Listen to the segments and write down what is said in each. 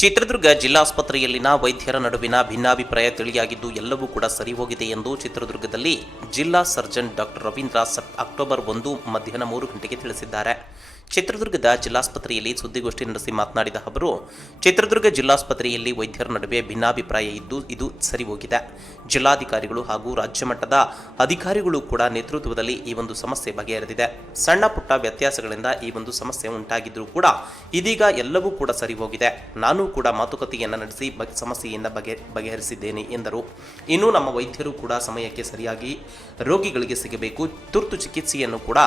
ಚಿತ್ರದುರ್ಗ ಜಿಲ್ಲಾಸ್ಪತ್ರೆಯಲ್ಲಿನ ವೈದ್ಯರ ನಡುವಿನ ಭಿನ್ನಾಭಿಪ್ರಾಯ ತಿಳಿಯಾಗಿದ್ದು ಎಲ್ಲವೂ ಕೂಡ ಸರಿ ಹೋಗಿದೆ ಎಂದು ಚಿತ್ರದುರ್ಗದಲ್ಲಿ ಜಿಲ್ಲಾ ಸರ್ಜನ್ ಡಾಕ್ಟರ್ ರವೀಂದ್ರ ಸಪ್ ಅಕ್ಟೋಬರ್ ಒಂದು ಮಧ್ಯಾಹ್ನ ಮೂರು ಗಂಟೆಗೆ ತಿಳಿಸಿದ್ದಾರೆ. ಚಿತ್ರದುರ್ಗದ ಜಿಲ್ಲಾಸ್ಪತ್ರೆಯಲ್ಲಿ ಸುದ್ದಿಗೋಷ್ಠಿ ನಡೆಸಿ ಮಾತನಾಡಿದ ಅವರು, ಚಿತ್ರದುರ್ಗ ಜಿಲ್ಲಾಸ್ಪತ್ರೆಯಲ್ಲಿ ವೈದ್ಯರ ನಡುವೆ ಭಿನ್ನಾಭಿಪ್ರಾಯ ಇದ್ದು ಇದು ಸರಿ ಹೋಗಿದೆ. ಜಿಲ್ಲಾಧಿಕಾರಿಗಳು ಹಾಗೂ ರಾಜ್ಯ ಮಟ್ಟದ ಅಧಿಕಾರಿಗಳು ಕೂಡ ನೇತೃತ್ವದಲ್ಲಿ ಈ ಒಂದು ಸಮಸ್ಯೆ ಬಗೆಹರಿದಿದೆ. ಸಣ್ಣ ಪುಟ್ಟ ವ್ಯತ್ಯಾಸಗಳಿಂದ ಈ ಒಂದು ಸಮಸ್ಯೆ ಉಂಟಾಗಿದ್ದರೂ ಕೂಡ ಇದೀಗ ಎಲ್ಲವೂ ಕೂಡ ಸರಿ ಹೋಗಿದೆ. ನಾನು ಕೂಡ ಮಾತುಕತೆಯನ್ನು ನಡೆಸಿ ಸಮಸ್ಯೆಯಿಂದ ಬಗೆ, ಬಗೆಹರಿಸಿದ್ದೇನೆ ಎಂದರು. ಇನ್ನು ನಮ್ಮ ವೈದ್ಯರು ಕೂಡ ಸಮಯಕ್ಕೆ ಸರಿಯಾಗಿ ರೋಗಿಗಳಿಗೆ ಸಿಗಬೇಕು, ತುರ್ತು ಚಿಕಿತ್ಸೆಯನ್ನು ಕೂಡ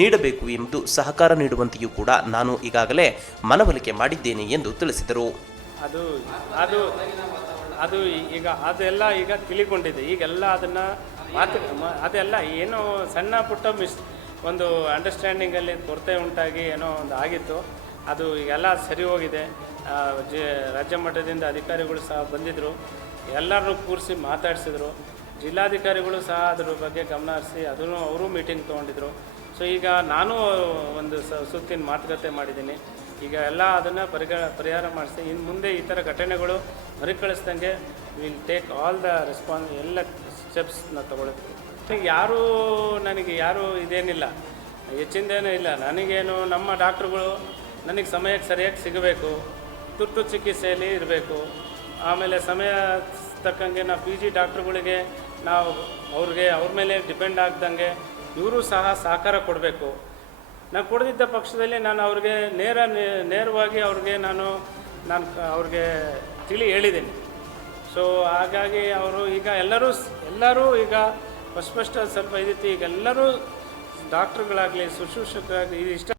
ನೀಡಬೇಕು ಎಂದು ಸಹಕಾರ ನೀಡುವಂತೆಯೂ ಕೂಡ ನಾನು ಈಗಾಗಲೇ ಮನವೊಲಿಕೆ ಮಾಡಿದ್ದೇನೆ ಎಂದು ತಿಳಿಸಿದರು. ಅದು ಅದು ಅದು ಈಗ, ಅದೆಲ್ಲ ಈಗ ತಿಳಿಕೊಂಡಿದೆ. ಈಗೆಲ್ಲ ಅದನ್ನು ಮಾತು ಅದೆಲ್ಲ ಏನೋ ಸಣ್ಣ ಪುಟ್ಟ ಮಿಸ್, ಒಂದು ಅಂಡರ್ಸ್ಟ್ಯಾಂಡಿಂಗಲ್ಲಿ ಕೊರತೆ ಉಂಟಾಗಿ ಏನೋ ಒಂದು ಆಗಿತ್ತು. ಅದು ಈಗೆಲ್ಲ ಸರಿ ಹೋಗಿದೆ. ರಾಜ್ಯ ಮಟ್ಟದಿಂದ ಅಧಿಕಾರಿಗಳು ಸಹ ಬಂದಿದ್ದರು ಎಲ್ಲರನ್ನೂ ಕೂರಿಸಿ ಮಾತಾಡಿಸಿದ್ರು. ಜಿಲ್ಲಾಧಿಕಾರಿಗಳು ಸಹ ಅದ್ರ ಬಗ್ಗೆ ಗಮನ ಹರಿಸಿ ಅದನ್ನು ಅವರು ಮೀಟಿಂಗ್ ತೊಗೊಂಡಿದ್ರು. ಸೊ ಈಗ ನಾನು ಒಂದು ಸುತ್ತಿನ ಮಾತುಕತೆ ಮಾಡಿದ್ದೀನಿ. ಈಗ ಎಲ್ಲ ಅದನ್ನು ಪರಿಗ, ಪರಿಹಾರ ಮಾಡಿಸಿ ಇನ್ನು ಮುಂದೆ ಈ ಥರ ಘಟನೆಗಳು ಮರುಕಳಿಸ್ದಂಗೆ will take all the response ಎಲ್ಲ ಸ್ಟೆಪ್ಸ್ನ ತೊಗೊಳ್ತೀವಿ ಯಾರೂ ನನಗೆ ಯಾರೂ ಇದೇನಿಲ್ಲ. ಹೆಚ್ಚಿಂದೇನೂ ಇಲ್ಲ. ನನಗೇನು ನಮ್ಮ ಡಾಕ್ಟ್ರುಗಳು ನನಗೆ ಸಮಯಕ್ಕೆ ಸರಿಯಾಗಿ ಸಿಗಬೇಕು. ತುರ್ತು ಚಿಕಿತ್ಸೆಯಲ್ಲಿ ಇರಬೇಕು. ಆಮೇಲೆ ಸಮಯ ತಕ್ಕಂಗೆ ನಾವು ಪಿ ಜಿ ಡಾಕ್ಟ್ರುಗಳಿಗೆ ನಾವು ಅವ್ರಿಗೆ ಅವ್ರ ಮೇಲೆ ಡಿಪೆಂಡ್ ಆಗ್ದಂಗೆ ಇವರು ಸಹ ಸಹಕಾರ ಕೊಡಬೇಕು. ನಾನು ಕೊಡದಿದ್ದ ಪಕ್ಷದಲ್ಲಿ ನಾನು ಅವ್ರಿಗೆ ನೇರ ನೇರವಾಗಿ ಅವ್ರಿಗೆ ನಾನು ನಾನು ಅವ್ರಿಗೆ ತಿಳಿ ಹೇಳಿದ್ದೀನಿ. ಸೊ ಹಾಗಾಗಿ ಅವರು ಈಗ ಎಲ್ಲರೂ ಎಲ್ಲರೂ ಈಗ ಫಸ್ಟ್ ಫಸ್ಟ್ ಸ್ವಲ್ಪ ಇದಿತ್ತು. ಈಗ ಎಲ್ಲರೂ ಡಾಕ್ಟ್ರುಗಳಾಗಲಿ, ಶುಶ್ರೂಷಕರಾಗಲಿ ಇಷ್ಟ